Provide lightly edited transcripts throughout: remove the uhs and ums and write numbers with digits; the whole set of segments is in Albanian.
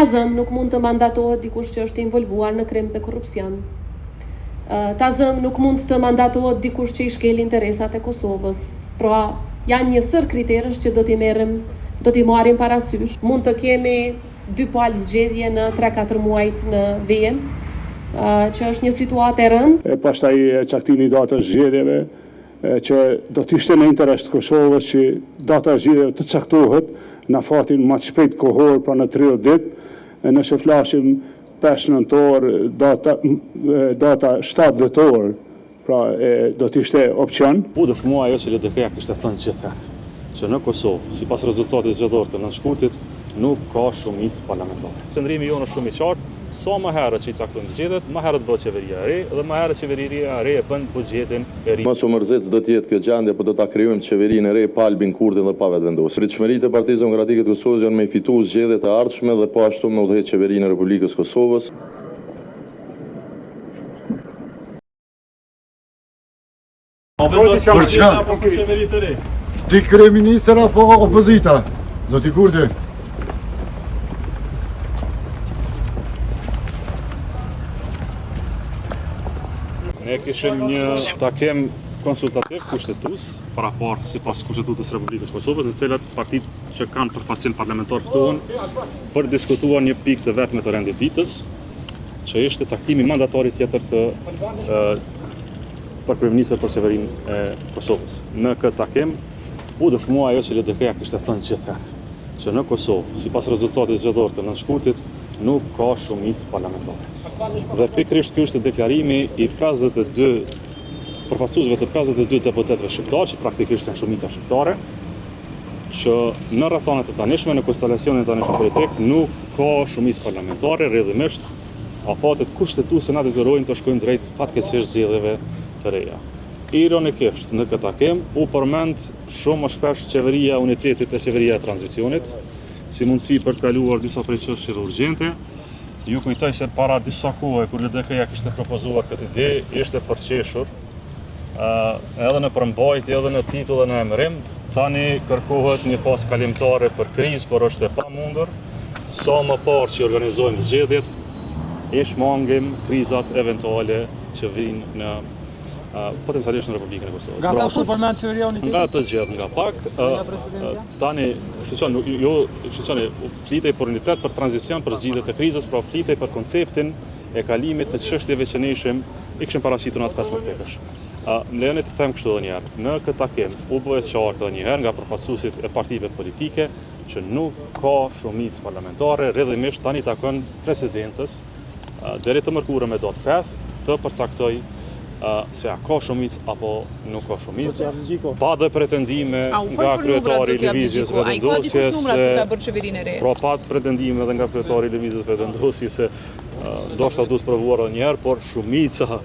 Tazëm nuk mund të mandatohet dikush që është involvuar në krim dhe korrupsion. Tazëm nuk mund të mandatohet dikush që i shkel interesat e Kosovës. Pra, janë një sër kriterësh që do t'i marrim parasysh. Mund të kemi 2 palë zgjedhje në 3-4 muajt në VM, që është një situatë e rëndë. Pastaj caktimi datës zgjedhjeve, që do t'ishte në interes të Kosovës që data zgjedhjeve të caktohet në fatin më të shpejt kohor, pra në 30 ditë, nëse flasim 5 nëntor, data 7 dhjetor, pra do t'ishte opcion. U dëshmua ajo që LDK-ja kishte thënë gjithherë, që në Kosovë, sipas rezultatit zgjedhor të nënshkurtit, nuk ka shumicë parlamentare. Qëndrimi jonë është shumë i qartë, sa më herët që i caktojnë zgjedhjet, më herët bëhet qeveria e re, dhe më herët qeveria e re e bën buxhetin e ri. Mos u mërzit do të jetë kjo gjendje, por do ta krijojmë qeverinë e re pa Albin Kurtin dhe pa vetëvendosje. Pritshmëritë e Partisë Demokratike të Kosovës janë me i fitu zgjedhjet e ardhshme dhe po ashtu me udhëheq qeverinë e Republikës Kosovës. Ti kryeministër apo opozita? Zoti Kurti. Ne kishim një takim konsultativ kushtetues para parë sipas Kushtetutës së Republikës Kosovës, në cilat partitë që kanë përfaqësim parlamentar ftohen për të diskutuar një pikë të vetme të rendititës, që ishte caktimi mandatorit tjetër për kryeministër për qeverinë e Kosovës. Në këtë takim u dëshmua ajo që LDK-ja kishte thënë gjithherë, që në Kosovë, sipas rezultatit zgjedhor të nënshkurtit, nuk ka shumicë parlamentare. Dhe pikërisht ky është deklarimi i 52 përfaqësuesve të 52 deputetëve shqiptarë, që praktikisht janë shumica shqiptare, që në rrethanat e tanishme, në konstelacionin e tanishëm politik, nuk ka shumicë parlamentare, rrjedhimisht afatet kushtetuese na detyrojnë të shkojmë drejt fatkeqësisht zgjedhjeve të reja. Ironikisht, në këtë takim u përmend shumë më shpesh qeveria e unitetit e qeveria e tranzicionit, si mundësi për të kaluar disa prej çështjeve urgjente. Ju kujtoj se para disa kohe, kur LDK-ja kishte propozuar këtë ide, ishte përqeshur, edhe në përmbajtje, edhe në titull dhe në emërim. Tani kërkohet një fazë kalimtare për krizë, por është e pamundur. Sa më parë që organizojmë zgjedhjet, e shmangim krizat eventuale që vinë në potencialisht në Republikën e Kosovës. Nga pak përmend qeveria unitetit? Nga të gjithë, nga pak. Tani, flitej për unitet për tranzicion, për zgjidhjet e krizës, pra flitej për konceptin e kalimit të çështjeve që ne i kishim paraqitur në atë 15 pekësh. Lejoni të them kështu edhe një herë. Në këtë takim u bëhet qartë edhe një herë nga përfaqësuesit e partive politike që nuk ka shumicë parlamentare, rrjedhimisht tani takon presidentës deri të mërkurën me datë 5 të përcaktoj se a ka shumicë apo nuk ka shumicë, pa dhe pretendime nga kryetari i lëvizjes vetëvendosjes, pra pa pretendime edhe nga kryetari i lëvizjes vetëvendosjes se ndoshta duhet provuar edhe një herë, por shumica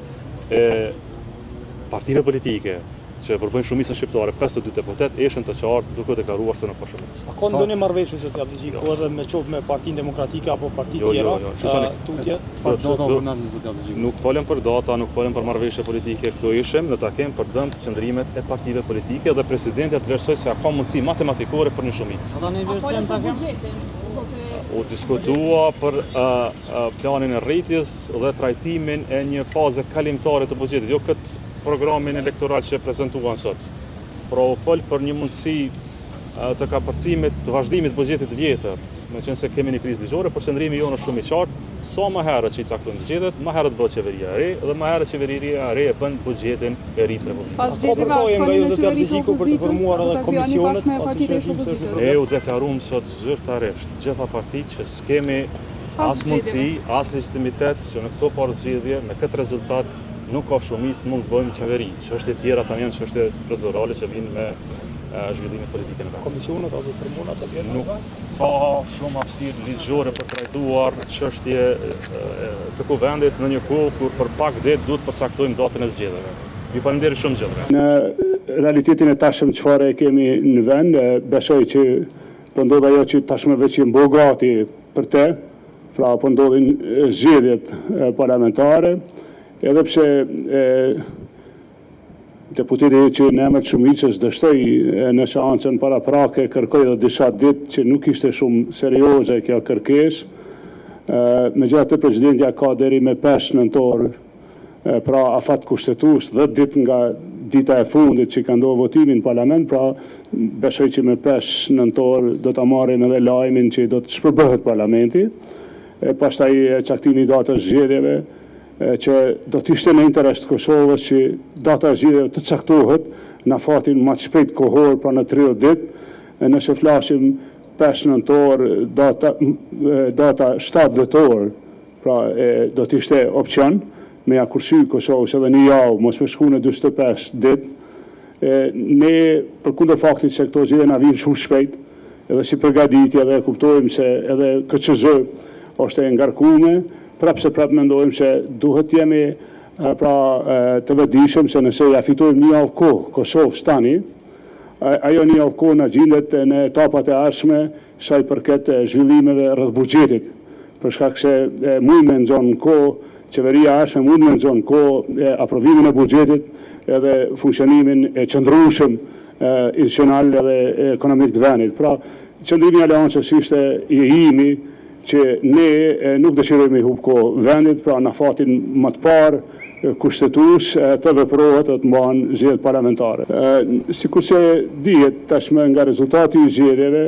e partive politike që përbëjnë shumicën shqiptare, 52 deputet, ishin të qartë duke deklaruar se nuk ka shumicë. A ka ndonjë marrëveshje që t'ja përgjigj edhe me qoftë me Partinë Demokratike apo partitë tjera? Nuk folem për data, nuk folem për marrëveshje politike, këto ishim në takim për dëmt qëndrimet e partive politike dhe presidenti atë vlerësoi se ka mundësi matematikore për një shumicë. U diskutua për planin e rritjes dhe trajtimin e një faze kalimtare të buxhetit, jo këtë programin elektoral që e prezentuan sot. Pra u fol për një mundësi të kapërcimit të vazhdimit të buxhetit vjetër, me qenë se kemi një krizë ligjore, por qëndrimi jonë është shumë i qartë, sa më herët që i caktojnë zgjedhjet, më herët bëhet qeveria e re, dhe më herët qeveria e re e bën buxhetin e ri të Republikës. Pas zgjedhjeve nga jo zotëtiku për të formuar edhe komisionet, ne u deklaruam sot zyrtarisht gjitha partitë që s'kemi as mundësi, as legitimitet që në këto parë zgjedhje me këtë rezultat nuk ka shumicë mund të bëjmë qeveri. Çështje tjera tani janë çështje procedurale që vinë me zhvillimet politike në vend. Komisionet apo formulat atë nuk ka shumë hapësirë ligjore për trajtuar çështje të kuvendit në një kohë kur për pak ditë duhet përcaktojmë datën e zgjedhjeve. Ju falenderoj shumë gjithëve. Në realitetin e tashëm çfarë kemi në vend, besoj që po ndodh ajo që tashmë veç jemi bogati për të, pra po ndodhin zgjedhjet parlamentare. Edhe pse deputeti që në emër të shumicës dështoi në seancën paraprake kërkoi edhe disa ditë që nuk ishte shumë serioze kjo kërkesë, Megjithatë presidentja ka deri me 5 nëntor, pra afat kushtetues 10 ditë nga dita e fundit që ka ndodhur votimi në parlament, pra besoj që me 5 nëntor do ta marrim edhe lajmin që do të shpërbëhet parlamenti. Pastaj caktimi i datës zgjedhjeve, që do të ishte në interes të Kosovës që data e zgjedhjeve të caktohet në fatin më të shpejt kohor, pra në 30 ditë. Nëse flasim 5 nëntor, data 7 dhjetor, pra do të ishte opcion me ja kursy Kosovës edhe një javë, mos me shku në 45 ditë. Ne, përkundër faktit se këto zgjedhje na vijnë shumë shpejt, edhe si përgatitje edhe kuptojmë se edhe KQZ është e ngarkuar, prapë mendojmë se duhet jemi të vetëdijshëm se nëse ja fitojmë një javë kohë Kosovës tani, ajo një javë kohë na gjendet në etapat e ardhshme sa i përket zhvillimeve rreth buxhetit, për shkak se mund me nxon kohë qeveria ardhshme, mund me nxon kohë aprovimin e buxhetit edhe funksionimin e qëndrueshëm institucional edhe ekonomik të vendit. Pra, qëndrimi i aleancës ishte i imi që ne nuk dëshirojmë i hub kohë vendit, pra në fatin më të parë kushtetues të veprohet të mbahen zgjedhjet parlamentare. Sikurse dihet tashmë nga rezultati i zgjedhjeve,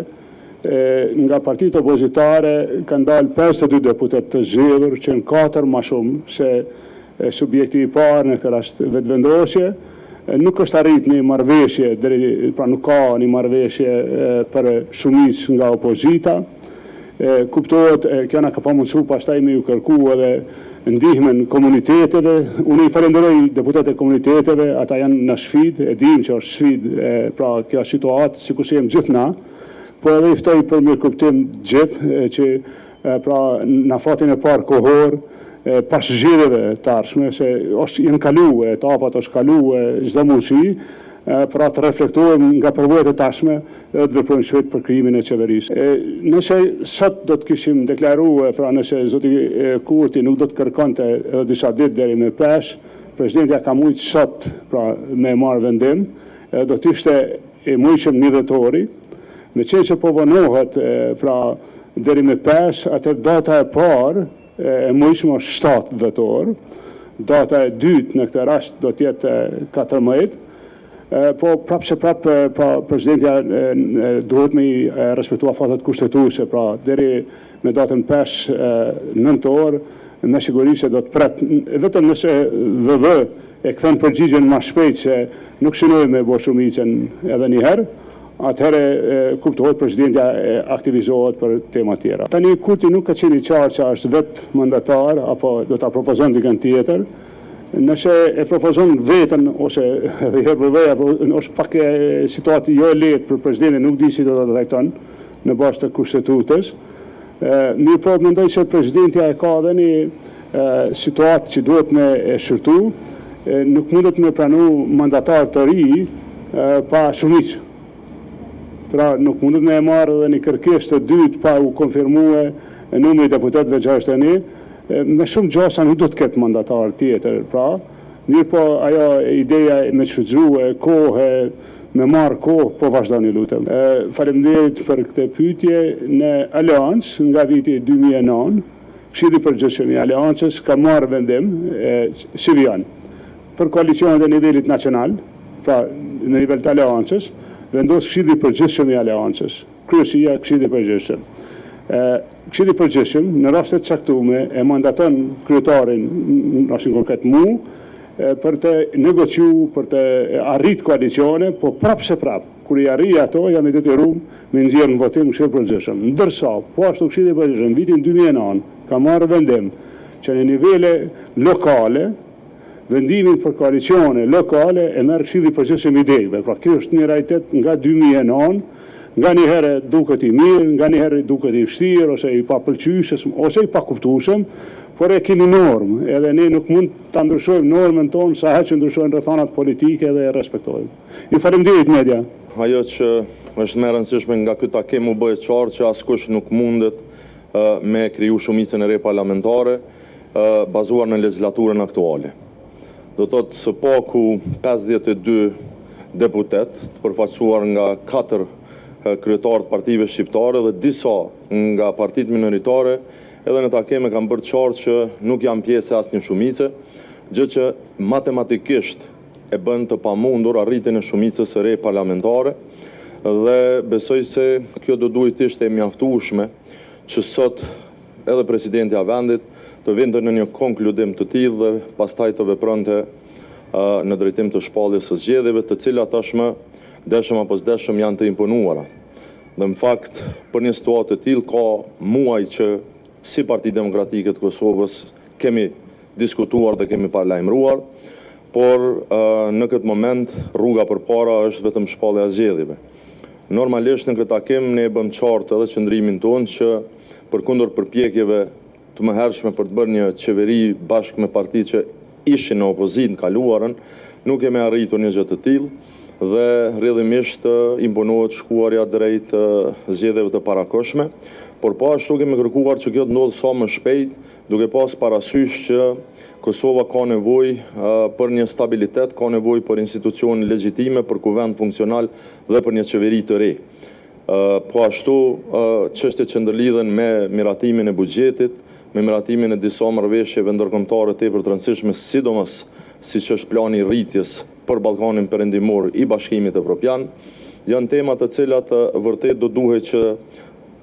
nga partitë opozitare kanë dalë 52 deputet të zgjedhur, që në 4 më shumë se subjekti i parë në këtë rast vetvendosje. Nuk është arrit një marrëveshje, pra nuk ka një marrëveshje për shumicë nga opozita. Kuptohet, kjo na ka pamundsu pastaj me ju kërku edhe ndihmën komuniteteve. Unë i falenderoj deputetët e komuniteteve, ata janë në sfidë, e dim që është sfidë, pra kjo situatë sikur se jemi gjithë na, po edhe i ftoj për mirëkuptim gjithë që pra në fatin e parë kohor, pas zgjedhjeve të ardhshme, se janë kaluar etapat, është kaluar çdo mundësi, pra të reflektojmë nga përvojat e tashme dhe të veprojmë shpejt për krijimin e qeverisë. Nëse sot do të kishim deklaruar, pra nëse zoti Kurti nuk do të kërkonte edhe disa ditë deri me 5, presidentja ka mujt sot pra me marrë vendim, do të ishte e mujshëm 1 dhjetori, me qenë që po vonohet pra deri me 5, atë data e parë e mujshëm është 7 dhjetor, data e dytë në këtë rast do të jetë 14. Po prapë presidentja duhet me respektua fatet kushtetuese, pra deri me datën 5 nëntor, me siguri se do të pret, vetëm nëse VV e kthen përgjigjen më shpejt se nuk synojmë me bo shumicën edhe një herë, atëherë kuptohet presidentja aktivizohet për tema tjera. Tani Kurti nuk ka qenë i qartë që është vetë mandatar apo do ta propozon dikën tjetër. Nëse e propozon vetën ose edhe herë për veja, është pak situatë jo e lehtë për presidentin, nuk di si do ta trajton në bazë të kushtetutës. Mirë po mendoj se presidentja e ka edhe një situatë që duhet me shërtu, nuk mundet me pranu mandatar të ri pa shumicë. Pra nuk mundet me marrë edhe një kërkesë të dytë pa u konfirmue numri i deputetëve 61. Me shumë gjasa nuk do të ketë mandatar tjetër, pra, mirë po ajo ideja me shfrytëzue kohë, me marrë kohë, po vazhdoni lutem. Faleminderit për këtë pyetje. Në aleancë nga viti 2009, Këshilli i Përgjithshëm i Aleancës ka marrë vendim si vjen për koalicionet e nivelit nacional, pra në nivel të aleancës, vendos Këshilli i Përgjithshëm i Aleancës, kryesia Këshilli i Përgjithshëm. Këshilli i Përgjithshëm në rastet caktuara e mandaton kryetarin, në rastin konkret mua, për të negociuar, për të arrit koalicione, po prapë, kur i arri ato, jam i detyruar me nxjerrë në votim Këshillin e Përgjithshëm. Ndërsa, po ashtu Këshilli i Përgjithshëm vitin 2009 ka marrë vendim që në nivele lokale, vendimin për koalicione lokale e merr Këshilli i Përgjithshëm i degëve. Pra kjo është një realitet nga 2009. Nga një herë duket i mirë, nga një herë duket i vështirë, ose i papëlqyeshëm, ose i pakuptueshëm, por e kemi normë, edhe ne nuk mund ta ndryshojmë normën tonë sa herë që ndryshojnë rrethanat politike dhe e respektojmë. Ju falenderoj media. Ajo që është më e rëndësishme nga ky takim u bë qartë që askush nuk mundet me kriju shumicën e re parlamentare bazuar në legjislaturën aktuale. Do të thotë së paku 52 deputet të përfaqësuar nga 4 kryetarë të partive shqiptare dhe disa nga partitë minoritare edhe në takime kam bërë qartë që nuk jam pjesë e asnjë shumice, gjë që matematikisht e bën të pamundur arritjen e shumicës së re parlamentare, dhe besoj se kjo do duhet të ishte e mjaftueshme që sot edhe presidenti i vendit të vinte në një konkludim të tillë dhe pastaj të vepronte në drejtim të shpalljes së zgjedhjeve, të cilat tashmë deshëm apo s'deshëm janë të imponuara. Dhe në fakt, për një situatë të tillë ka muaj që si Parti Demokratike të Kosovës kemi diskutuar dhe kemi paralajmëruar, por në këtë moment rruga përpara është vetëm shpallja e zgjedhjeve. Normalisht në këtë takim ne e bëm qartë edhe qëndrimin tonë që përkundër përpjekjeve të mëhershme për të bërë një qeveri bashkë me parti që ishin në opozitë në kaluarën, nuk kemi arritur një gjë të tillë dhe rrjedhimisht imponohet shkuarja drejt zgjedhjeve të parakohshme, por po ashtu kemi kërkuar që kjo të ndodhë sa më shpejt, duke pas parasysh që Kosova ka nevojë për një stabilitet, ka nevojë për institucione legjitime, për kuvend funksional dhe për një qeveri të re. Po ashtu çështjet që ndërlidhen me miratimin e buxhetit, me miratimin e disa marrëveshjeve ndërkombëtare tepër të rëndësishme, sidomos siç është plani i rritjes për Ballkanin Perëndimor i Bashkimit Evropian, janë tema të cilat vërtet do duhet që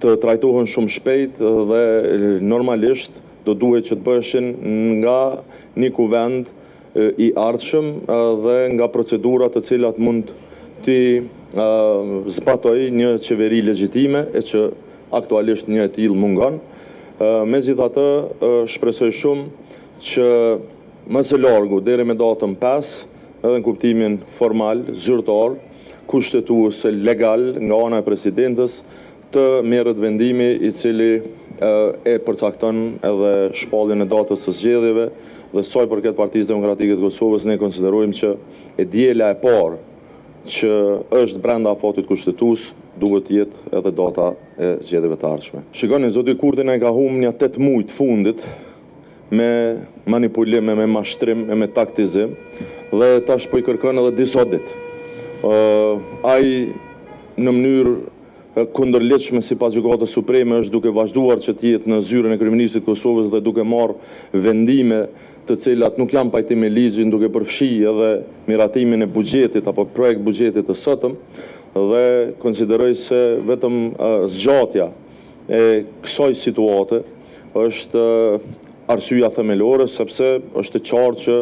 të trajtohen shumë shpejt dhe normalisht do duhet që të bëheshin nga një kuvend i ardhshëm dhe nga procedura të cilat mund të zbatoj një qeveri legjitime e që aktualisht një e tillë mungon. Megjithatë, shpresoj shumë që më së largu deri me datën 5, edhe në kuptimin formal, zyrtar, kushtetues legal nga ana e presidentës, të merret vendimi i cili e përcakton edhe shpalljen e datës së zgjedhjeve dhe sa i përket Partisë Demokratike të Kosovës ne konsiderojmë që e diela e parë që është brenda afatit kushtetues duhet të jetë edhe data e zgjedhjeve të ardhshme. Shikoni, zoti Kurti na ka humbur një 8 muaj të fundit me manipulim, me mashtrim, me taktizim dhe tash po I kërkon edhe disa ditë. Ai në mënyrë kundërligjshme sipas Gjykatës Supreme është duke vazhduar që të jetë në zyrën e kryeministit të Kosovës dhe duke marrë vendime të cilat nuk janë pajtim me ligjin, duke përfshirë edhe miratimin e buxhetit apo projekt buxhetit të sotëm dhe konsideroj se vetëm zgjatja e kësaj situate është arsyeja themelore, sepse është e qartë që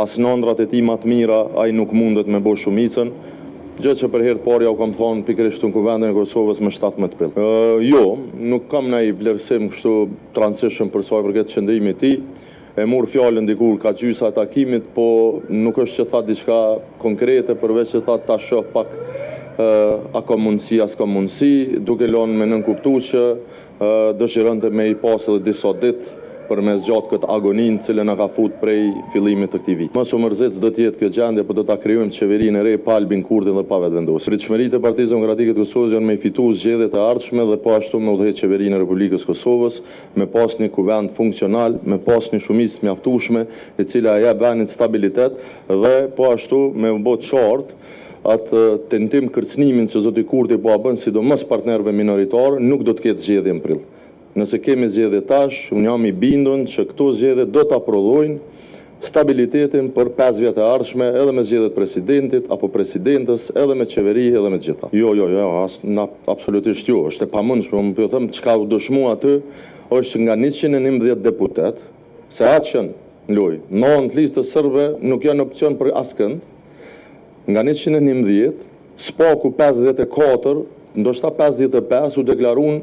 as në ëndrat e tij më të mira ai nuk mundet me bëj shumicën. Gjë që për herë të parë ja u kam thonë pikërisht në kuvendin e Kosovës më 17 prill. Jo, nuk kam ndonjë vlerësim kështu transition për sa I përket qëndrimit të tij. E mor fjalën dikur ka gjysa e takimit, po nuk është që tha diçka konkrete, përveç që tha ta shoh pak a ka mundësi, as ka mundësi, duke lënë me nënkuptuar që dëshironte me I pas edhe disa ditë për me zgjatë këtë agoninë cilën na ka fut prej fillimit të këtij viti. Mos u mërzit do të jetë kjo gjendje, por do ta krijojmë qeverinë e re pa Albin Kurtin dhe pa vetëvendosje. Pritshmëritë e Partisë Demokratike të Kosovës janë me fituar zgjedhjet e ardhshme dhe po ashtu me udhëheq qeverinë e Republikës Kosovës, me pas një kuvend funksional, me pas një shumicë mjaftueshme, e cila jep vendit stabilitet dhe po ashtu me u bë qartë atë tentim kërcënimin që zoti Kurti po bën sidomos partnerëve minoritar, nuk do të ketë zgjedhje në prill. Nëse kemi zgjedhje tash, unë jam I bindur që këto zgjedhje do të prodhojnë stabilitetin për 5 vjet e ardhshme, edhe me zgjedhjet presidentit apo presidentës, edhe me qeveri, edhe me të gjitha. Jo, absolutisht jo, është e pamundshme, unë po them çka u dëshmua aty, është nga 111 deputet, se atë që në lojë, 9 listës serbe nuk janë opcion për askënd, nga 111, spaku 54, ndoshta 55 u deklaruan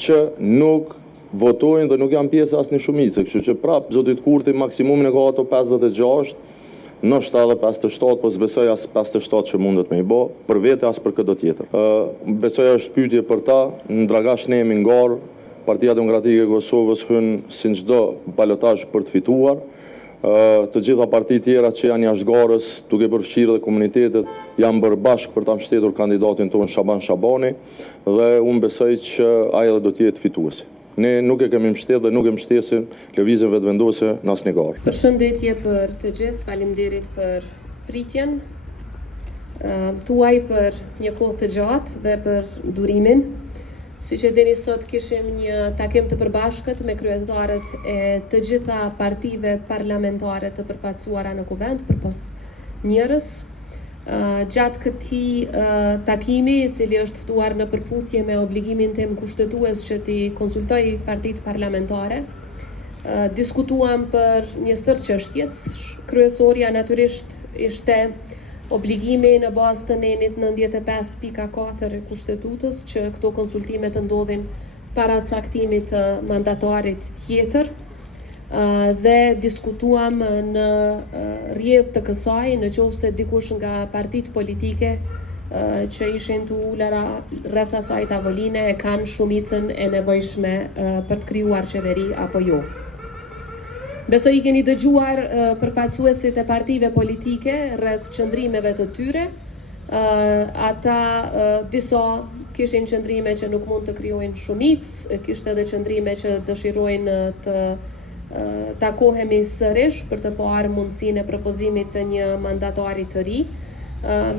që nuk votojnë dhe nuk janë pjesë asnjë shumice, kështu që prap zotit Kurti maksimumin e ka ato 56, ndoshta edhe 57, po s'besoj as 57 që mundet me I bë, për vete as për këtë tjetër. Besoj është pyetje për ta, në Dragash ne jemi ngar, Partia Demokratike e Kosovës hyn si çdo balotazh për të fituar. Të gjitha partitë tjera që janë jashtë garës, duke përfshirë dhe komunitetet, janë bërë bashkë për ta mbështetur kandidatin tonë Shaban Shabani dhe unë besoj që ai edhe do të jetë fituesi. Ne nuk e kemi mbështetur dhe nuk e mbështesim lëvizjen vetëvendosje në asnjë garë. Përshëndetje për të gjithë, faleminderit për pritjen tuaj për një kohë të gjatë dhe për durimin. Si që dini sot kishim një takim të përbashkët me kryetarët e të gjitha partive parlamentare të përfaqësuara në kuvend përpos njërës. Gjatë këtij takimi, i cili është ftuar në përputhje me obligimin tim kushtetues që t'i konsultoj partitë parlamentare, diskutuam për një sër çështjes. Kryesorja natyrisht ishte obligimi në bazë të nenit 95.4 e kushtetutës që këto konsultime të ndodhin para caktimit të mandatarit tjetër, dhe diskutuam në rrjedhë të kësaj në qoftë se dikush nga partitë politike që ishin të ulura rreth asaj tavoline e kanë shumicën e nevojshme për të krijuar qeveri apo jo. Besoj i keni dëgjuar përfaqësuesit e partive politike rreth qëndrimeve të tyre. Ata disa kishin qëndrime që nuk mund të krijojnë shumicë, kishte edhe qëndrime që dëshirojnë të takohemi sërish për të parë mundësinë e propozimit të një mandatari të ri.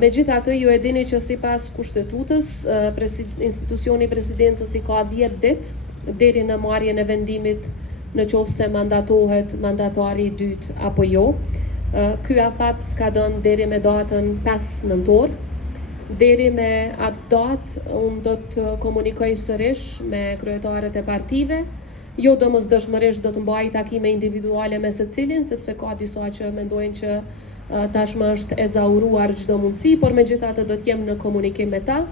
Megjithatë, ju e dini që sipas kushtetutës, institucioni presidencës i ka 10 ditë deri në marrjen e vendimit në qoftë se mandatohet mandatari i dytë apo jo. Ky afat ka dhënë deri me datën 5 nëntor. Deri me atë datë, unë do të komunikoj sërish me kryetarët e partive. Jo domosdoshmërisht do të mbaj takime individuale me secilin, sepse ka disa që mendojnë që tashmë është ezauruar çdo mundësi, por megjithatë do të jem në komunikim me ta.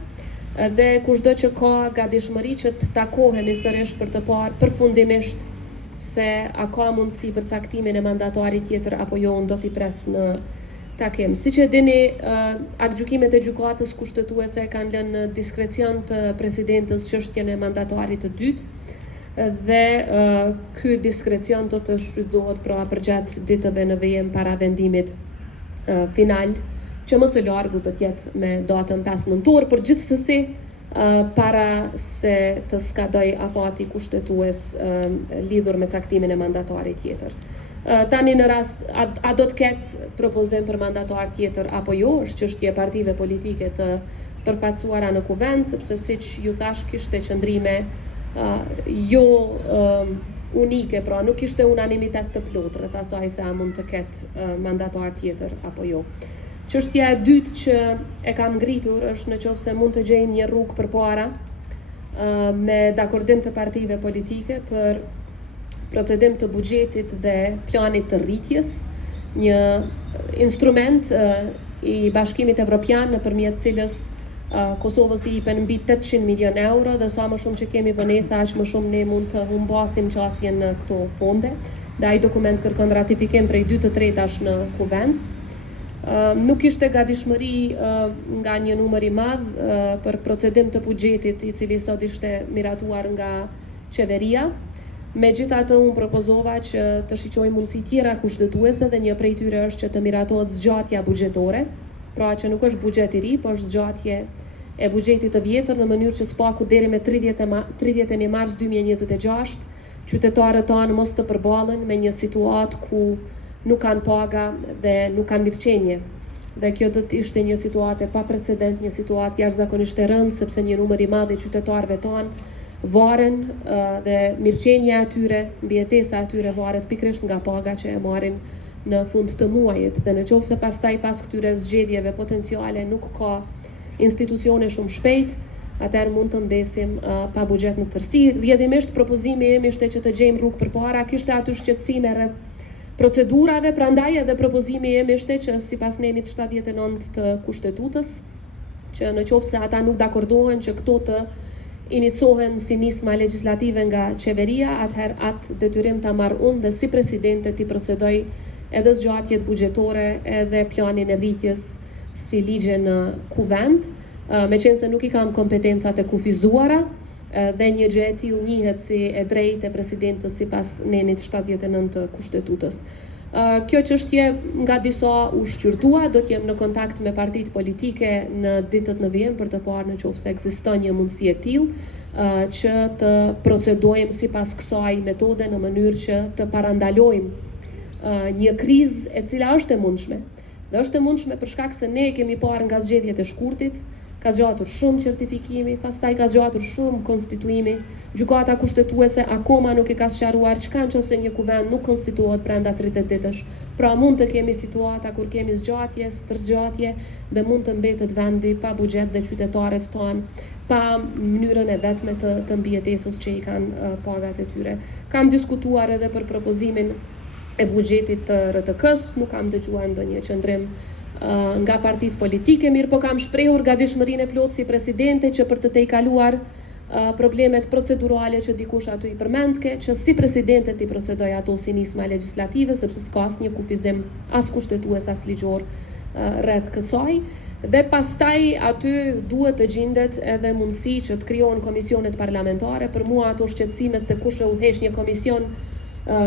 Dhe kushdo që ka gatishmëri që të takohemi sërish për të parë përfundimisht se a ka mundësi për caktimin e mandatarit tjetër apo jo, unë do t'i pres në takim. Si që dini, aktgjykimet e gjykatës kushtetuese kanë lënë në diskrecion të presidentës çështjen e mandatarit të dytë dhe ky diskrecion do të shfrytëzohet pra përgjatë ditëve në vijim para vendimit final, që më së largu do të jetë me datën 5 nëntor, por gjithsesi para se të skadoj afati kushtetues lidhur me caktimin e mandatarit tjetër. Tani në rast, a do të ketë propozim për mandatar tjetër apo jo, është çështje partive politike të përfaqësuara në kuvend, sepse siç ju thash kishte qëndrime jo unike, pra nuk kishte unanimitet të plotë rreth asaj se a mund të ketë mandatar tjetër apo jo. Çështja e dytë që e kam ngritur është në qoftë se mund të gjejmë një rrugë përpara me dakordim të partive politike për procedim të buxhetit dhe planit të rritjes, një instrument i Bashkimit Evropian nëpërmjet cilës Kosovës i jepen mbi 800 milion euro dhe sa më shumë që kemi vonesa, aq më shumë ne mund të humbasim qasjen në këto fonde. Dhe ai dokument kërkon ratifikim prej 2/3 në kuvend. Nuk ishte gatishmëri nga një numër i madh për procedim të buxhetit i cili sot ishte miratuar nga qeveria. Megjithatë, unë propozova që të shiqoj mundësi tjera kushtetuese dhe një prej tyre është që të miratohet zgjatja buxhetore, pra që nuk është buxhet i ri, por është zgjatje e buxhetit të vjetër në mënyrë që spaku deri me 31 mars 2026 qytetarët tanë mos të përballen me një situatë ku nuk kanë paga dhe nuk kanë mirëqenie. Dhe kjo do të ishte një situatë pa precedent, një situatë jashtëzakonisht e rëndë, sepse një numër i madh i qytetarëve tanë varen dhe mirëqenia e tyre, mbijetesa e tyre varet pikërisht nga paga që e marrin në fund të muajit. Dhe në qoftë se pastaj pas këtyre zgjedhjeve potenciale nuk ka institucione shumë shpejt, atëherë mund të mbesim pa buxhet në tërësi. Rrjedhimisht propozimi im ishte që të gjejmë rrugë përpara, kishte aty shqetësime rreth procedurave, prandaj edhe propozimi im ishte që sipas nenit 79 të kushtetutës, që në qoftë se ata nuk dakordohen që këto të inicohen si nisma legjislative nga qeveria, atëherë atë detyrim ta marr unë dhe si presidente ti procedoj edhe zgjatjet buxhetore edhe planin e rritjes si ligje në kuvend, meqense nuk i kam kompetencat e kufizuara, dhe një gjë e tillë njihet si e drejtë e presidentës sipas nenit 79 të kushtetutës. Kjo çështje nga disa u shqyrtua, do të jem në kontakt me partitë politike në ditët në vijim për të parë nëse ekziston një mundësi e tillë që të procedojmë sipas kësaj metode në mënyrë që të parandalojmë një krizë e cila është e mundshme. Dhe është e mundshme për shkak se ne kemi parë nga zgjedhjet e shkurtit ka zgjatur shumë certifikimi, pastaj ka zgjatur shumë konstituimi, gjykata kushtetuese akoma nuk e ka sqaruar çka nëse një kuvend nuk konstituohet brenda 30 ditësh. Pra mund të kemi situata kur kemi zgjatje, stërzgjatje dhe mund të mbetet vendi pa buxhet dhe qytetarët tonë pa mënyrën e vetme të mbijetesës që i kanë pagat e tyre. Kam diskutuar edhe për propozimin e buxhetit të RTK-s, nuk kam dëgjuar ndonjë qëndrim nga partitë politike, mirë po kam shprehur gatishmërinë e plotë si presidente që për të tejkaluar problemet procedurale që dikush aty i përmendke, që si presidente ti procedoj ato si nisma legislative, sepse s'ka asnjë kufizim as kushtetues as ligjor rreth kësaj. Dhe pastaj aty duhet të gjendet edhe mundësi që të krijohen komisionet parlamentare. Për mua ato shqetësimet se kush e udhëheq një komision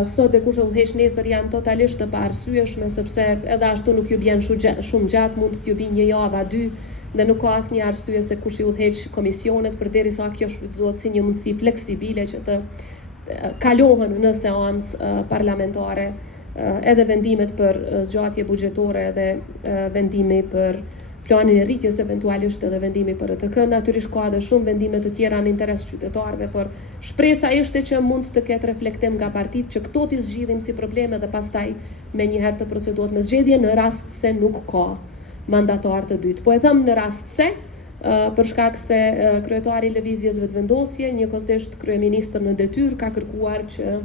sot dhe kush e udhëheq nesër janë totalisht të paarsyeshme, sepse edhe ashtu nuk ju bjen shumë gjatë, mund të ju bijë një javë a dy dhe nuk ka asnjë arsye se kush i udhëheq komisionet, përderisa kjo shfrytëzohet si një mundësi fleksibile që të kalohen në seancë parlamentare edhe vendimet për zgjatje buxhetore edhe vendimi për planin e rritjes eventualisht edhe vendimi për RTK. Natyrisht ka edhe shumë vendime të tjera në interes qytetarëve, por shpresa ishte që mund të ketë reflektim nga partitë që këto t'i zgjidhim si probleme dhe pastaj menjëherë të procedohet me zgjedhje në rast se nuk ka mandatar të dytë. Po e them në rast se për shkak se kryetari i lëvizjes vetëvendosje, njëkohësisht kryeministër në detyrë, ka kërkuar që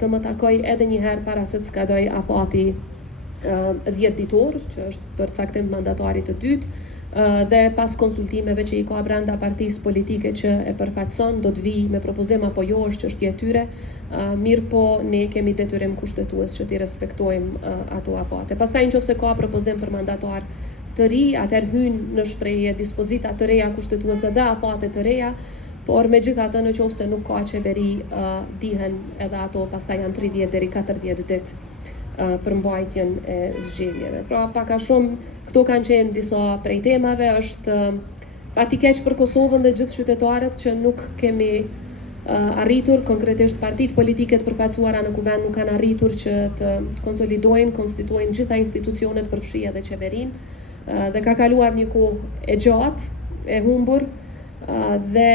të më takoj edhe një herë para se të skadoj afati 10 ditor, që është për caktim mandatarit të dytë, dhe pas konsultimeve që i ka brenda partisë politike që e përfaqëson, do të vi me propozim apo jo, është çështje e tyre, mirë po ne kemi detyrim kushtetues që t'i respektojmë ato afate. Pastaj nëse ka propozim për mandatar të ri, atëherë hyn në shprehje dispozita të reja kushtetuese dhe afate të reja, por megjithatë nëse nuk ka qeveri, dihen edhe ato, pastaj janë 30 deri 40 ditë për mbajtjen e zgjedhjeve. Pra pak a shumë këto kanë qenë disa prej temave, është fati keq për Kosovën dhe gjithë qytetarët që nuk kemi arritur, konkretisht partitë politike të përfaqësuara në kuvend nuk kanë arritur që të konsolidojnë, konstituojnë gjitha institucionet përfshi edhe qeverinë, dhe ka kaluar një kohë e gjatë, e humbur, dhe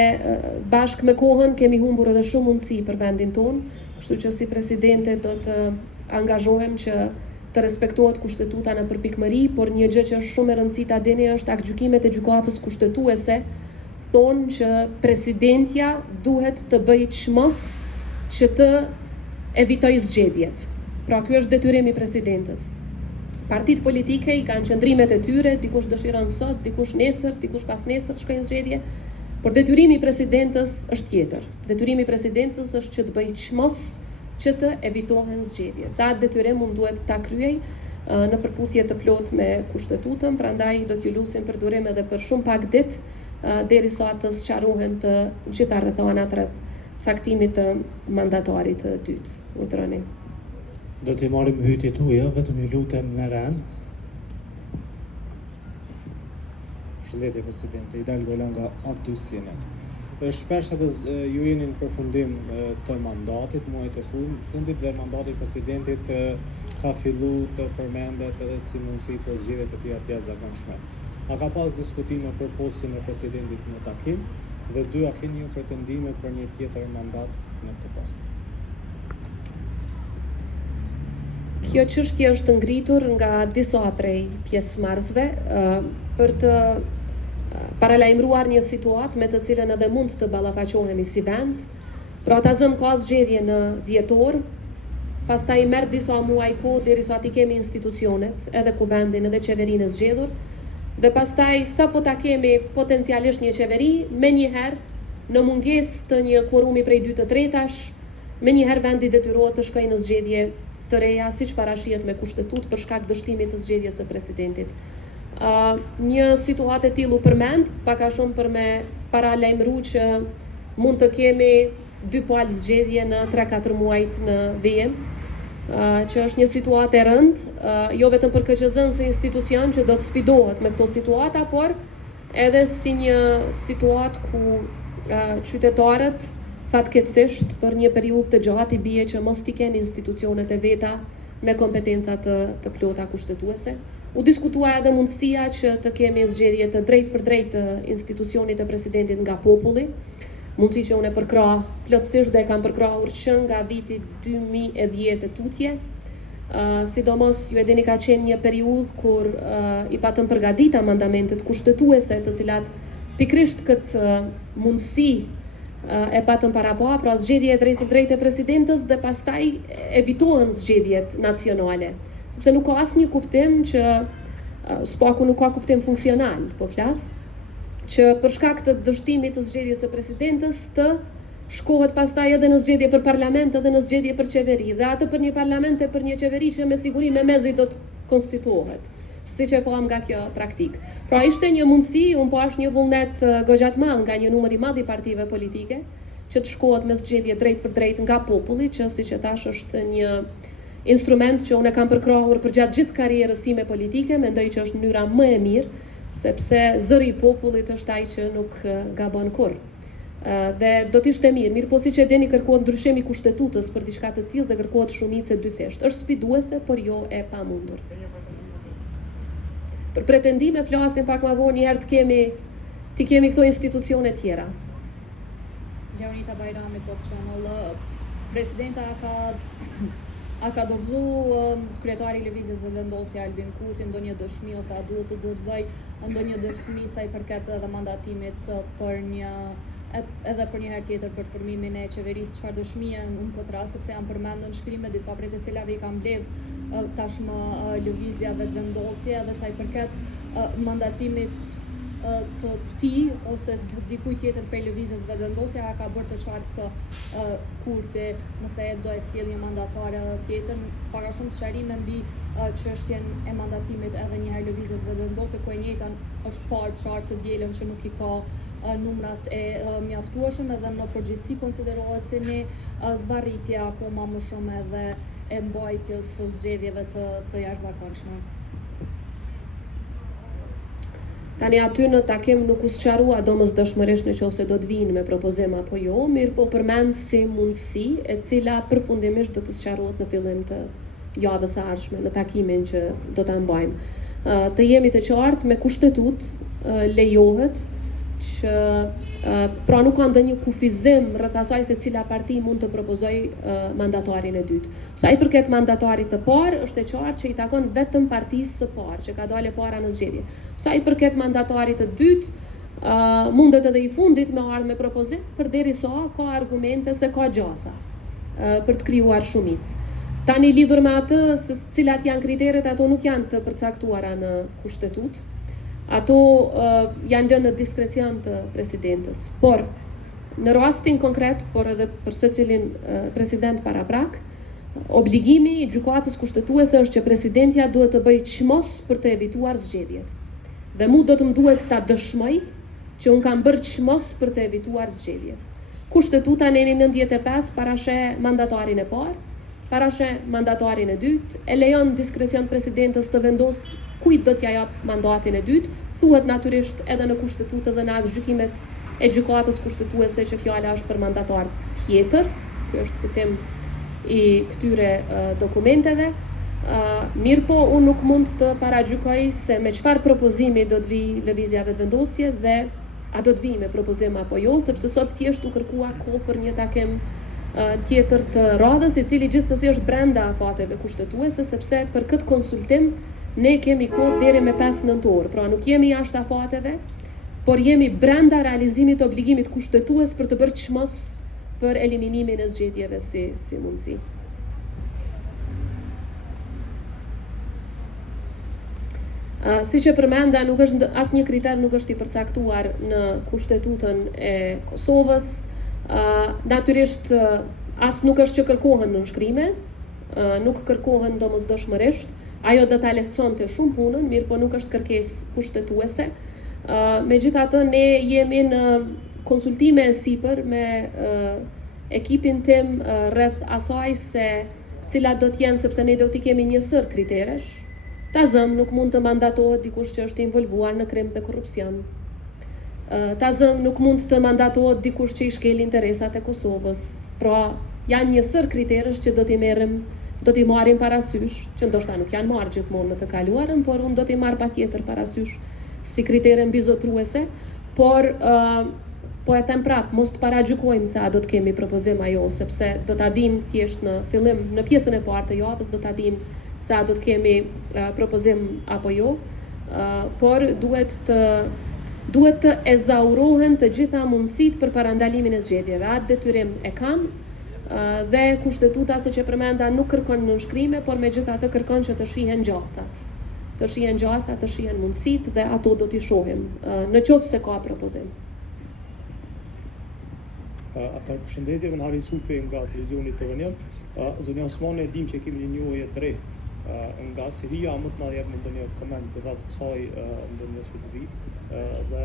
bashkë me kohën kemi humbur edhe shumë mundësi për vendin tonë, kështu që si presidente do të angazhohem që të respektohet kushtetuta në përpikmëri, por një gjë që është shumë e rëndësishme ta dini është aktgjykimet e gjykatës kushtetuese thonë që presidentja duhet të bëjë çmos që të evitojë zgjedhjet. Pra ky është detyrimi i presidentës. Partitë politike i kanë qëndrimet e tyre, dikush dëshiron sot, dikush nesër, dikush pas nesër të shkojnë zgjedhje, por detyrimi i presidentës është tjetër. Detyrimi i presidentës është që të bëjë çmos që të evitohen zgjedhje. Ta detyrim mund duhet ta kryej në përputhje të plot me kushtetutën, prandaj do t'ju lutem për durim edhe për shumë pak ditë derisa të sqarohen të gjitha rrethanat rreth caktimit të mandatarit të dytë. Urdhroni. Do t'i marrim pyetjet tuaja, vetëm ju lutem me ran. Shëndetje presidente, i dal gola nga aty sine. Shpesh edhe ju jeni në përfundim të mandatit, muajt e fundit dhe mandati presidentit ka fillu të përmendet edhe si mundësi për zgjedhje të tjera të jashtëzakonshme. A ka pas diskutime për postin e presidentit në takim dhe dy a keni ju pretendime për një tjetër mandat në këtë post? Kjo çështje është ngritur nga disa prej pjesëmarrësve për të paralajmëruar një situatë me të cilën edhe mund të ballafaqohemi si vend. Pra ta zëm ka zgjedhje në dhjetor, pastaj merr disa muaj kohë derisa ti kemi institucionet, edhe kuvendin edhe qeverinë e zgjedhur, dhe pastaj sapo ta kemi potencialisht një qeveri, menjëherë në mungesë të një kuorumi prej 2/3, menjëherë vendi detyrohet të shkojë në zgjedhje të reja, siç parashihet me kushtetutë për shkak dështimit të zgjedhjes së presidentit. Një situatë e tillë u përmend, pak a shumë për me paralajmëru që mund të kemi 2 palë zgjedhje në 3-4 muajt në vijim, që është një situatë e rëndë, jo vetëm për KQZ-n si institucion që do të sfidohet me këto situata, por edhe si një situatë ku qytetarët fatkeqësisht për një periudhë të gjatë i bie që mos t'i kenë institucionet e veta me kompetenca të plota kushtetuese. U diskutua edhe mundësia që të kemi zgjedhje të drejtë për drejtë të institucionit të presidentit nga populli, mundësi që unë e përkrah plotësisht dhe kam përkrahur që nga viti 2010 e tutje, sidomos ju e dini ka qenë një periudhë kur i patëm përgatita mandamentet kushtetuese të cilat pikrisht këtë mundësi e patëm para pra zgjedhje e drejtë për drejtë e presidentës dhe pastaj evitohen zgjedhjet nacionale. Sepse nuk ka asnjë kuptim që spaku nuk ka kuptim funksional, po flas, që për shkak të dështimit të zgjedhjes së presidentës të shkohet pastaj edhe në zgjedhje për parlament edhe në zgjedhje për qeveri, dhe atë për një parlament e për një qeveri që me siguri me mezi do të konstituohet, siç e pam nga kjo praktik. Pra ishte një mundësi, unë po është një vullnet goxha të madh nga një numër i madh i partive politike, që të shkohet me zgjedhje drejt për drejt nga populli, që siç e thash është një instrument që unë e kam përkrahur për gjatë gjithë karrierës sime politike, mendoj që është mënyra më e mirë, sepse zëri i popullit është ai që nuk gabon kurrë. Dhe do t'ishte mirë, po siç e dini kërkohet ndryshimi i kushtetutës për diçka të tillë dhe kërkohet shumicë dyfisht. Është sfiduese, por jo e pamundur. Për pretendime flasim pak më vonë, një herë të kemi këto institucione tjera. Leonita Bajrami, Top Channel. Presidenta ka dorëzu kryetari i lëvizjes vendosja Albin Kurti ndonjë dëshmi ose a duhet të dorëzoj ndonjë dëshmi sa i përket edhe mandatimit për një herë tjetër për formimin e qeverisë, çfarë dëshmie në këtë rast, sepse janë përmendur shkrime disa prej të cilave i ka mbledh tashmë lëvizja vendosje edhe sa i përket mandatimit të tij ose dikujt tjetër prej lëvizjes vendosja ka bërë të qartë këtë Kurti nëse do e sjell një mandatare tjetër, para shumë sqarime mbi çështjen e mandatimit edhe një herë lëvizjes vendosje, ku e njëjta është parë qartë të dielën që nuk i ka numrat e mjaftueshëm, edhe në përgjithësi konsiderohet si një zvarritje akoma më shumë edhe e mbajtjes së zgjedhjeve të jashtëzakonshme. Tani aty në takim nuk u sqarua domosdoshmërisht nëse do të vinë me propozim apo jo, mirë po përmend si mundësi e cila përfundimisht do të sqarohet në fillim të javës së ardhshme në takimin që do ta mbajmë. Të jemi të qartë me kushtetut lejohet që pra nuk ka ndonjë kufizim rreth asaj se cila parti mund të propozoj mandatarin e dytë. Sa i përket mandatarit të parë, është e qartë që i takon vetëm partisë së parë që ka dalë para në zgjedhje. Sa i përket mandatarit të dytë, mundet edhe i fundit me ardhmë me propozim, përderisa ka argumente se ka gjasa për të krijuar shumicë. Tani lidhur me atë se cilat janë kriteret, ato nuk janë të përcaktuara në kushtetut. Ato janë lënë në diskrecion të presidentës, por në rastin konkret, por edhe për secilin president paraprak, obligimi i gjykatës kushtetuese është që presidentja duhet të bëjë çmos për të evituar zgjedhjet. Dhe mu do të më duhet ta dëshmoj që unë kam bërë çmos për të evituar zgjedhjet. Kushtetuta në 95 parasheh mandatarin e parë, parasheh mandatarin e dytë, e lejon diskrecion presidentës të vendosë kujt do t'ja jap mandatin e dytë, thuhet natyrisht edhe në kushtetutë dhe në gjykimet e gjykatës kushtetuese që fjala është për mandatar tjetër. Ky është citim i këtyre dokumenteve. Mirë po, unë nuk mund të paragjykoj se me çfarë propozimi do të vijë lëvizja vetëvendosje dhe a do të vijë me propozim apo jo, sepse sot thjesht u kërkua kohë për një takim tjetër të radhës, i cili gjithsesi është brenda afateve kushtetuese, sepse për këtë konsultim ne kemi kohë deri me 5 nëntor, pra nuk jemi jashtë afateve, por jemi brenda realizimit të obligimit kushtetues për të bërë çmos për eliminimin e zgjedhjeve si mundësi. Siç e përmenda, nuk është asnjë kriter nuk është i përcaktuar në kushtetutën e Kosovës. Natyrisht as nuk është që kërkohen nënshkrime, nuk kërkohen domosdoshmërisht. Ajo do ta lehtësonte shumë punën, mirë po nuk është kërkesë kushtetuese. Megjithatë, ne jemi në konsultime e sipër me ekipin tim rreth asaj se cilat do të jenë, sepse ne do t'i kemi një sër kriteresh. Tazëm nuk mund të mandatohet dikush që është involvuar në krim dhe korrupsion. Tazëm nuk mund të mandatohet dikush që i shkel interesat e Kosovës. Pra, janë një sër kriteresh që do t'i merrim do t'i marrim parasysh, që ndoshta nuk janë marrë gjithmonë në të kaluarën, por unë do t'i marr patjetër parasysh si kritere mbizotruese, por po e them prap, mos të paragjykojmë se a do të kemi propozim ajo, sepse do ta dim thjesht në fillim, në pjesën e parë të javës, do ta dim se a do të kemi propozim apo jo, por duhet të ezaurohen të gjitha mundësitë për parandalimin e zgjedhjeve. Atë detyrim e kam, dhe kushtetuta, se që përmenda, nuk kërkon nënshkrime, por megjithatë kërkon që të shihen gjasat. Të shihen gjasat, të shihen mundësitë dhe ato do t'i shohim, në qoftë se ka propozim. Atër përshëndetje, unë Harin Sufi nga televizionit të Vënjëm. Zonja Osmane, dim që kemi një njohje të re nga Siria, më të na jepni ndonjë koment rreth kësaj ndonjë specifik, dhe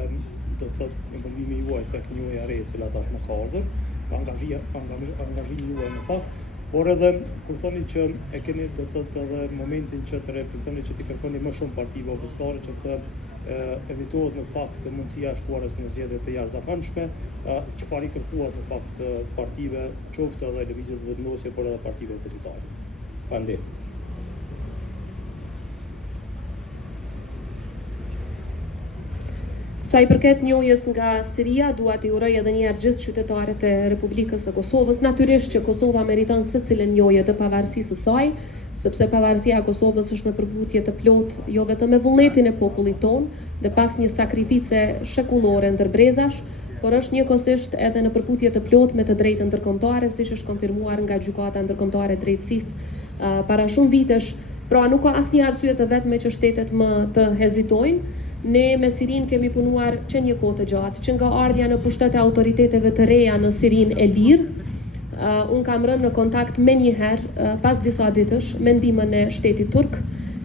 do të thotë involvimi juaj tek njohja e re e cila tash më ka ardhur, angazhimi juaj në fakt, por edhe kur thoni që e keni do të thotë edhe momentin që të reflektoni që t'i kërkoni më shumë partive opozitare që të evitohet në fakt mundësia e shkuarës në zgjedhje të jashtëzakonshme, çfarë i kërkuat në fakt partive, qoftë edhe lëvizjes vendosje, por edhe partive opozitare. Faleminderit. Sa i përket njohjes nga Siria, dua t'i uroj edhe një herë gjithë qytetarët e Republikës së Kosovës. Natyrisht që Kosova meriton secilën njohje të pavarësisë së saj, sepse pavarësia e Kosovës është në përputhje të plotë jo vetëm me vullnetin e popullit tonë dhe pas një sakrifice shekullore ndër brezash, por është njëkohësisht edhe në përputhje të plotë me të drejtën ndërkombëtare, siç është konfirmuar nga Gjykata Ndërkombëtare e Drejtësisë para shumë vitesh. Pra nuk ka asnjë arsye të vetme që shtetet më të hezitojnë. Ne me Sirin kemi punuar që një kohë të gjatë, që nga ardhja në pushtet e autoriteteve të reja në Sirin e lirë, unë kam rënë në kontakt me njëherë, pas disa ditësh, me ndihmën e shtetit turk,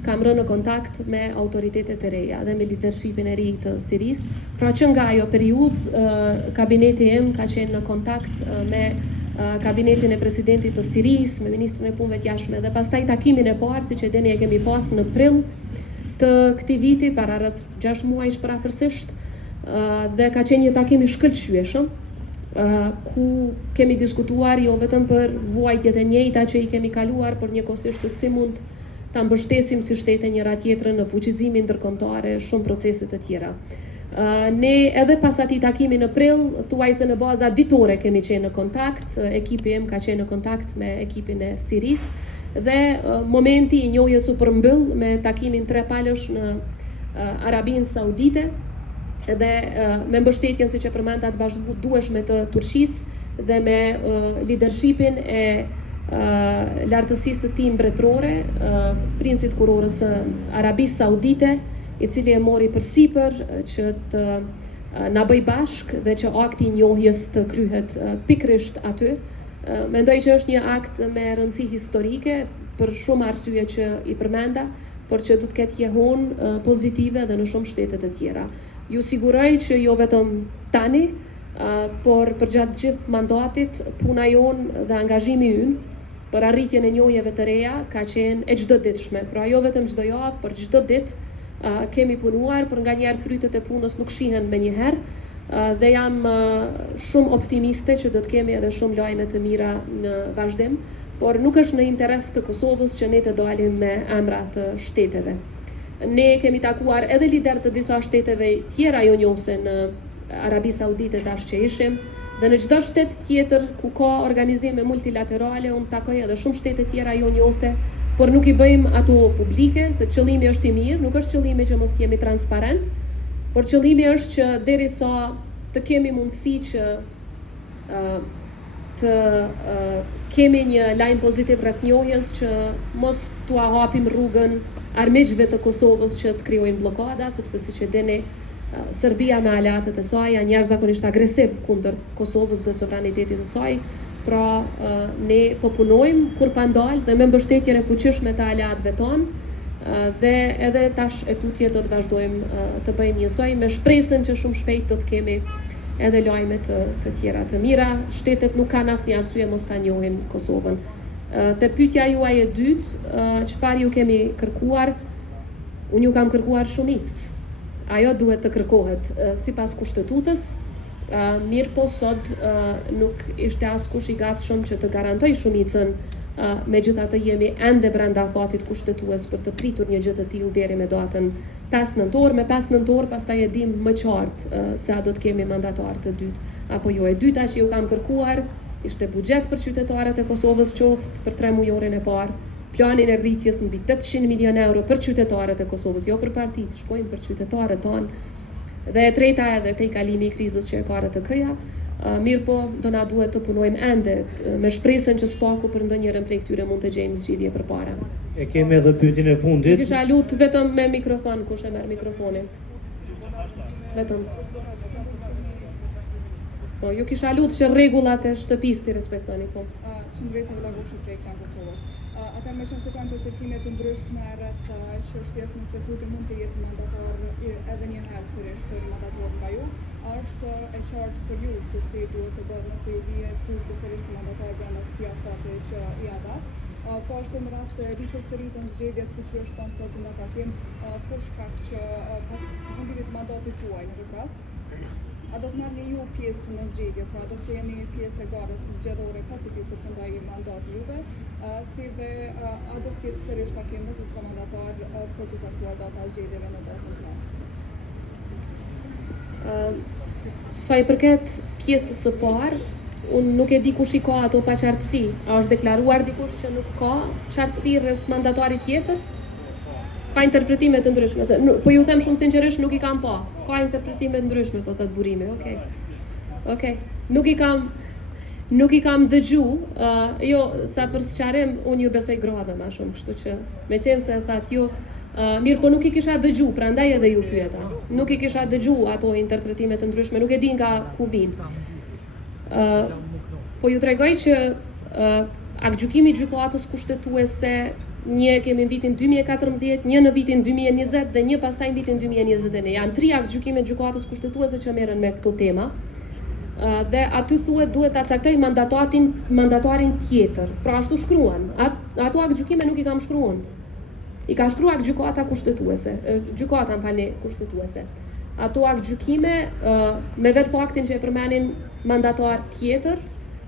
kam rënë në kontakt me autoritetet e reja dhe me leadershipin e ri të Sirisë. Pra që nga ajo periudhë, kabineti im ka qenë në kontakt me kabinetin e presidentit të Sirisë, me ministrin e punëve të jashtme, dhe pastaj takimin e parë, siç e dini, e kemi pas në prill të këtij viti, para rreth 6 muajsh përafërsisht, dhe ka qenë një takim i shkëlqyeshëm, ku kemi diskutuar jo vetëm për vuajtjet e njëjta që i kemi kaluar, por njëkohësisht se si mund ta mbështesim si shtete njëra tjetrën në fuqizimin ndërkombëtar, shumë procese të tjera. Ne edhe pas atij takimi në prill, thuajse në baza ditore kemi qenë në kontakt, ekipi im ka qenë në kontakt me ekipin e Sirisë, dhe momenti i njohjes u përmbyll me takimin 3 palësh në Arabinë Saudite dhe me mbështetjen, siç e përmenda, të vazhdueshme të Turqisë dhe me leadershipin e lartësisë të tij mbretërore, princit kurorës së Arabisë Saudite, i cili e mori përsipër që të na bëj bashk dhe që akti i njohjes të kryhet pikërisht aty. Mendoj që është një akt me rëndësi historike për shumë arsye që i përmenda, por që do të ketë jehon pozitive dhe në shumë shtete të tjera. Ju siguroj që jo vetëm tani, por përgjatë gjithë mandatit, puna jonë dhe angazhimi ynë për arritjen e njohjeve të reja ka qenë e çdoditshme. Pra jo vetëm çdo javë, por çdo ditë kemi punuar, por nganjëherë frytet e punës nuk shihen menjëherë. Dhe jam shumë optimiste që do të kemi edhe shumë lajme të mira në vazhdim, por nuk është në interes të Kosovës që ne të dalim me emra të shteteve. Ne kemi takuar edhe lider të disa shteteve tjera jonjose në Arabi Saudite tash që ishim, dhe në çdo shtet tjetër ku ka organizime multilaterale, unë takoj edhe shumë shtete tjera jonjose, por nuk i bëjmë ato publike, se qëllimi është i mirë, nuk është qëllimi që mos jemi transparent, por qëllimi është që derisa të kemi mundësi që të kemi një lajm pozitiv rreth njohjes, që mos t'u hapim rrugën armiqve të Kosovës që të krijojnë bllokada, sepse siç e dini, Serbia me aleatët e saj janë jashtëzakonisht agresiv kundër Kosovës dhe sovranitetit të saj. Pra ne po punojmë kur pa ndalë dhe me mbështetjen e fuqishme të aleatëve tonë, dhe edhe tash e tutje do të vazhdojmë të bëjmë njësoj, me shpresën që shumë shpejt do të kemi edhe lajme të tjera të mira. Shtetet nuk kanë asnjë arsye mos ta njohin Kosovën. Te pyetja juaj e dytë, çfarë ju kemi kërkuar? Unë ju kam kërkuar shumicë. Ajo duhet të kërkohet sipas kushtetutës. Mirë po sot nuk ishte askush i gatshëm që të garantoj shumicën Megjithatë jemi ende brenda afatit kushtetues për të pritur një gjë të tillë deri me datën 5 nëntor. Me 5 nëntor pastaj e dim më qartë se a do të kemi mandatar të dytë apo jo. E dyta që ju kam kërkuar ishte buxhet për qytetarët e Kosovës, qoftë për 3 mujorin e parë, planin e rritjes mbi 800 milion euro për qytetarët e Kosovës, jo për partitë, shkojnë për qytetarët tonë. Dhe e treta edhe te kalimi i krizës që e ka RTK-ja. Mirë po, do na duhet të punojmë ende me shpresën që spaku për ndonjërin prej këtyre mund të gjejmë zgjidhje përpara. E kemi edhe pyetjen e fundit. Kisha lut vetëm me mikrofon, kush e merr mikrofonin. Vetëm. Po, ju kisha lut që rregullat e shtëpisë ti respektoni, po. Qëndresa Vëllagoshi prej Klan Kosovës. Atëherë me qenë se ka interpretime të ndryshme rreth çështjes nëse Kurti mund të jetë mandatar edhe një herë sërish të rimandatohet nga ju, a është e qartë për ju se si duhet të bëhet nëse ju vije Kurti sërish si mandatar brenda këtij afati që i ha dhënë? Po ashtu në rast se ripërsëritën zgjedhjet siç është thënë sot nga takim, për shkak që pas fundimit të mandatit tuaj në këtë rast, a do të marrni ju pjesë në zgjedhje, pra do të jeni pjesë e garës zgjedhore pasi t'ju përfundoj mandati juve, si dhe a do të ketë sërish takim nëse s'ka mandatar për të caktuar data e zgjedhjeve në datën 5. Sa i përket pjesës së parë, unë nuk e di kush i ka ato paqartësi. A është deklaruar dikush që nuk ka qartësi rreth mandatarit tjetër? Ka interpretime të ndryshme. Po ju them shumë sinqerisht, nuk i kam pa. Ka interpretime të ndryshme, po thot burimi. Okej. Nuk i kam dëgju. Jo, sa për sqarim, unë ju besoj grave më shumë, kështu që me qenë se thatë ju, mirë, po nuk i kisha dëgju, prandaj edhe ju pyeta. Nuk i kisha dëgju ato interpretime të ndryshme, nuk e di nga ku vinë. Po ju tregoj që aktgjykimi i gjykatës kushtetuese, një kemi në vitin 2014, një në vitin 2020 dhe një pastaj në vitin 2021. Janë 3 aktgjykime gjykatës kushtetuese që merren me këto tema. Dhe aty thuhet duhet ta caktoj mandatarin tjetër. Pra ashtu shkruan. Ato aktgjykime nuk i kam shkruar. I ka shkruar gjykata kushtetuese, gjykata kushtetuese. Ato aktgjykime me vetë faktin që e përmenin mandatar tjetër,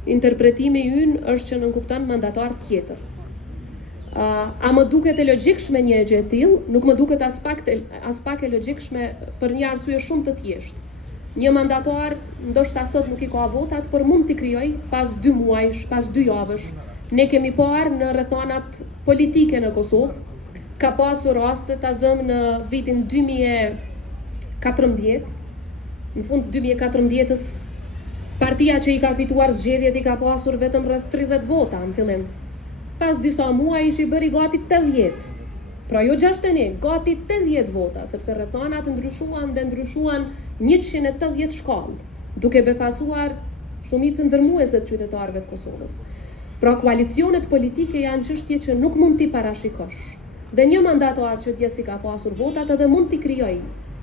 interpretimi ynë është që nënkupton mandatar tjetër. A më duket e logjikshme një gjë e tillë? Nuk më duket as pak e logjikshme për një arsye shumë të thjeshtë. Një mandatar ndoshta sot nuk i ka votat, por mund t'i krijoj pas 2 muajsh, pas 2 javësh. Ne kemi parë në rrethonat politike në Kosovë, ka pasur raste ta zëm në vitin 2014. Në fund 2014-s partia që i ka fituar zgjedhjet i ka pasur vetëm rreth 30 vota në fillim. Pas disa muaj ishi bëri gati 80. Pra jo 61, gati 80 vota, sepse rrethonat ndryshuan 180 shkallë, duke befasuar shumicën ndërmuese të qytetarëve të Kosovës. Pra koalicionet politike janë çështje që nuk mund t'i parashikosh. Dhe një mandatar që djesi ka pasur votat edhe mund t'i krijoj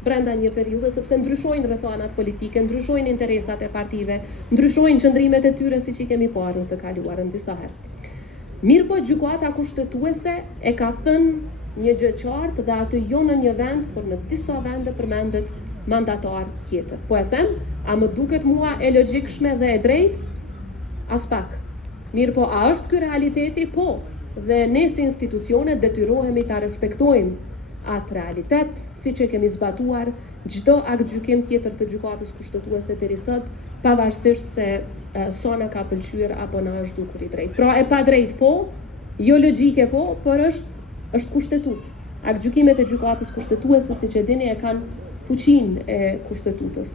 brenda një periudhe, sepse ndryshojnë rrethonat politike, ndryshojnë interesat e partive, ndryshojnë qëndrimet e tyre siç i kemi parë në të kaluarën disa herë. Mirë po gjykata kushtetuese e ka thënë një gjë qartë dhe aty jo në një vend, por në disa vende përmendet mandatar tjetër. Po e them, a më duket mua e logjikshme dhe e drejtë? As pak. Mirë po, a është ky realiteti? Po. Dhe ne si institucione detyrohemi ta respektojmë atë realitet, siç e kemi zbatuar çdo aktgjykim tjetër të gjykatës kushtetuese deri sot, pavarësisht se sa na ka pëlqyer apo na është dukur i drejtë. Pra e pa drejt po, jo logjike po, por është kushtetut. Aktgjykimet e gjykatës kushtetuese, siç e dini, e kanë fuqinë e kushtetutës.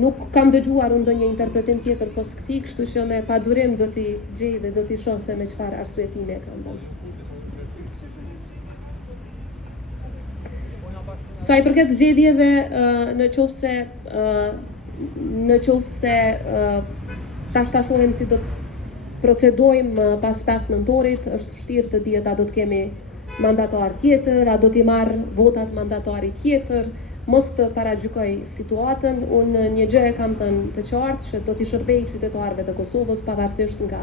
Nuk kam dëgjuar unë ndonjë interpretim tjetër pos këtij, kështu që me padurim do t'i gjej dhe do t'i shoh se me çfarë arsyetimi e kanë dhënë. Sa i përket zgjedhjeve, në qoftë se tash shohim si do të procedojmë pas 5 nëntorit, është vështirë të dihet a do të kemi mandatar tjetër, a do t'i marr votat mandatari tjetër, mos të paragjykoj situatën. Unë një gjë e kam thënë të qartë që do t'i shërbej qytetarëve të Kosovës pavarësisht nga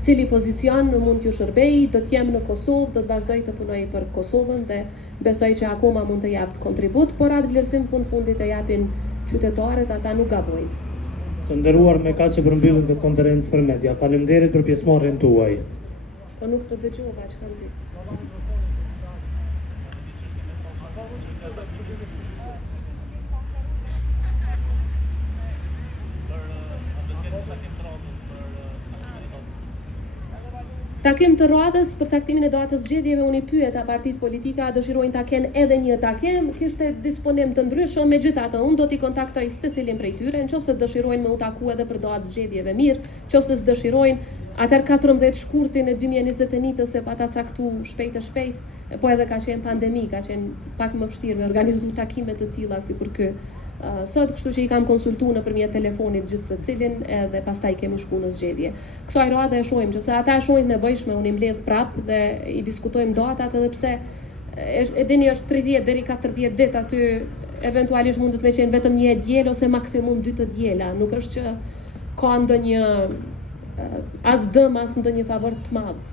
cili pozicion mund t'ju shërbej, do t'jem në Kosovë, do të vazhdoj të punoj për Kosovën dhe besoj që akoma mund të jap kontribut, por atë vlerësim fundit e japin qytetarët, ata nuk gabojnë. Të nderuar, me kaq që përmbyllim këtë konferencë për media. Faleminderit për pjesëmarrjen tuaj. Po nuk të dëgjova që kam bërë. Takim të radhës për caktimin e datës zgjedhjeve unë i pyeta partitë politike a dëshirojnë ta kenë edhe një takim, kishte disponim të ndryshëm, megjithatë unë do t'i kontaktoj secilin prej tyre, nëse dëshirojnë me u taku edhe për datë zgjedhjeve mirë, nëse dëshirojnë atëherë 14 shkurtin e 2021 se pa ta caktu shpejt, po edhe ka qenë pandemi, ka qenë pak më vështirë me organizu takime të tilla sikur ky. Sot, kështu që i kam konsultu nëpërmjet telefonit gjithë secilin edhe pastaj kemi shku në zgjedhje. Kësaj radhe e shohim që ata e shohin nevojshme, unë i mbledh prap dhe i diskutojmë datat edhe pse e dini është 30 deri 40 ditë aty eventualisht mundet me qenë vetëm një diel ose maksimum 2 të diela, nuk është që ka ndonjë as dëm as ndonjë favor të madh.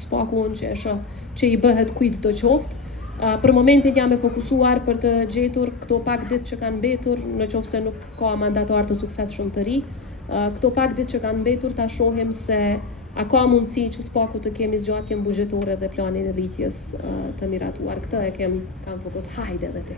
Spaku unë që e shoh që i bëhet kujt do qoftë. Për momentin jam e fokusuar për të gjetur këto pak ditë që kanë mbetur, në qoftë se nuk ka mandatar të suksesshëm të ri, këto pak ditë që kanë mbetur ta shohim se a ka mundësi që spaku të kemi zgjatjen buxhetore dhe planin e rritjes të miratuar. Këtë e kam fokus. Hajde edhe ti.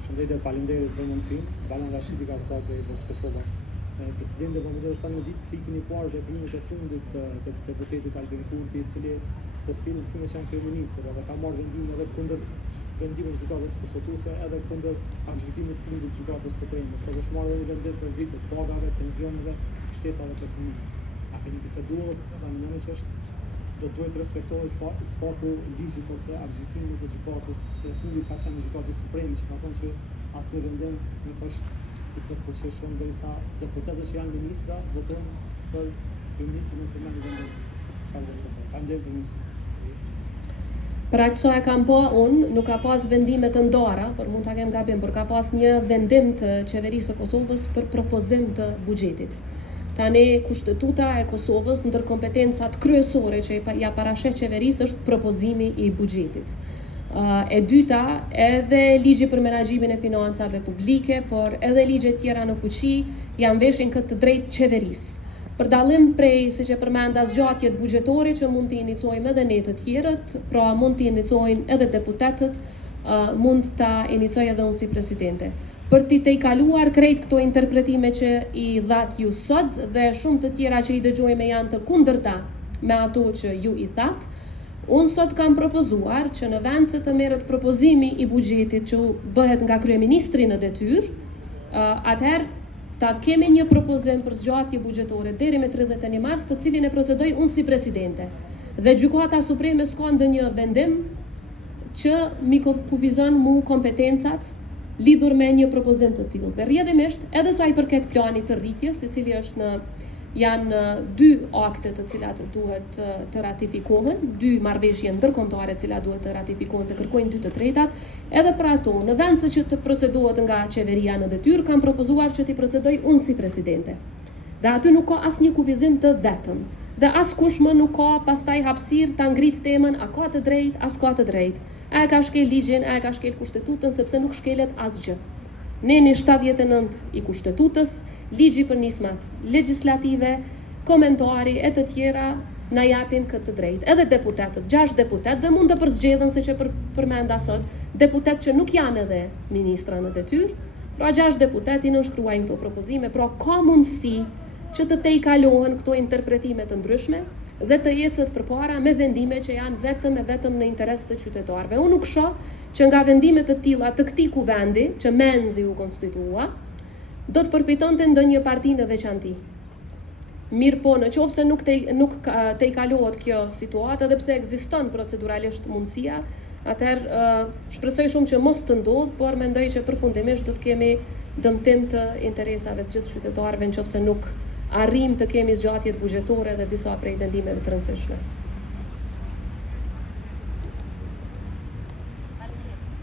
Shëndetje, faleminderit për mundësinë. Balan Rashidi ka sa prej Vox Kosova. Presidente, po më dërsa në ditë si keni parë veprimet e fundit të deputetit Albin Kurti, i cili po sillet si me qenë kryeministër edhe ka marrë vendimin edhe kundër vendimit të gjykatës kushtetuese edhe kundër aktgjykimit të fundit të gjykatës supreme. Sot është marrë një vendim për rritje të pagave, pensioneve, shtesave për fëmijë. A keni biseduar, mendoj që do duhet respektohet spaku ligjit ose aktgjykimit të gjykatës të fundit ka qenë gjykatës supreme që ka thënë që asnjë vendim nuk është i plotfuqishëm derisa deputetët që janë ministra votojnë për kryeministrin nëse merr vendim. Çfarë do të thotë? Faleminderit për mundësinë. Për aq sa e kam pa unë, nuk ka pas vendime të ndara, por mund ta kem gabim, por ka pas një vendim të qeverisë së Kosovës për propozim të buxhetit. Tani kushtetuta e Kosovës ndër kompetencat kryesore që ja parasheh qeverisë është propozimi i buxhetit. E dyta, edhe ligji për menaxhimin e financave publike, por edhe ligjet tjera në fuqi janë veshin këtë drejt qeverisë. Për dallim prej, siç e përmenda, zgjatjet buxhetore që mund t'i inicojmë edhe ne të tjerët, pra mund t'i inicojnë edhe deputetët, mund ta inicoj edhe unë si presidente. Për t'i tejkaluar krejt këto interpretime që i dhat ju sot dhe shumë të tjera që i dëgjojmë janë të kundërta me ato që ju i that, unë sot kam propozuar që në vend se të merret propozimi i buxhetit që bëhet nga kryeministri në detyrë, atëherë ta kemi një propozim për zgjatje buxhetore deri me 31 mars, të cilin e procedoj unë si presidente. Dhe gjykata supreme s'ka ndonjë vendim që mi kufizon mu kompetencat lidhur me një propozim të tillë. Dhe rrjedhimisht, edhe sa i përket planit të rritjes, i cili është janë 2 akte të cilat duhet të ratifikohen, 2 marrëveshje ndërkombëtare të cilat duhet të ratifikohen të kërkojnë 2 të tretat, edhe për ato, në vend se që të procedohet nga qeveria në detyrë, kam propozuar që t'i procedoj unë si presidente. Dhe aty nuk ka asnjë kufizim të vetëm. Dhe askush më nuk ka pastaj hapësirë ta ngrit temën a ka të drejtë, as ka të drejtë. A e ka shkel ligjin, a e ka shkel kushtetutën, sepse nuk shkelet asgjë. Neni 79 i kushtetutës, ligji për nismat legjislative, komentari e të tjera na japin këtë drejtë. Edhe deputetët, 6 deputet dhe mund të përzgjedhen siç e përmenda sot, deputet që nuk janë edhe ministra në detyrë, pra 6 deputet i nënshkruajnë këto propozime, pra ka mundësi që të tejkalohen këto interpretime të ndryshme dhe të ecet përpara me vendime që janë vetëm në interes të qytetarëve. Unë nuk shoh që nga vendime të tilla të këtij kuvendi, që menzi u konstitua, do të përfitonte ndonjë parti në veçanti. Mirë po, në qoftë se nuk tejkalohet kjo situatë, edhe pse ekziston proceduralisht mundësia, atëherë shpresoj shumë që mos të ndodhë, por mendoj që përfundimisht do të kemi dëmtim të interesave të gjithë qytetarëve nëse nuk arrim të kemi zgjatjet buxhetore dhe disa prej vendimeve të rëndësishme.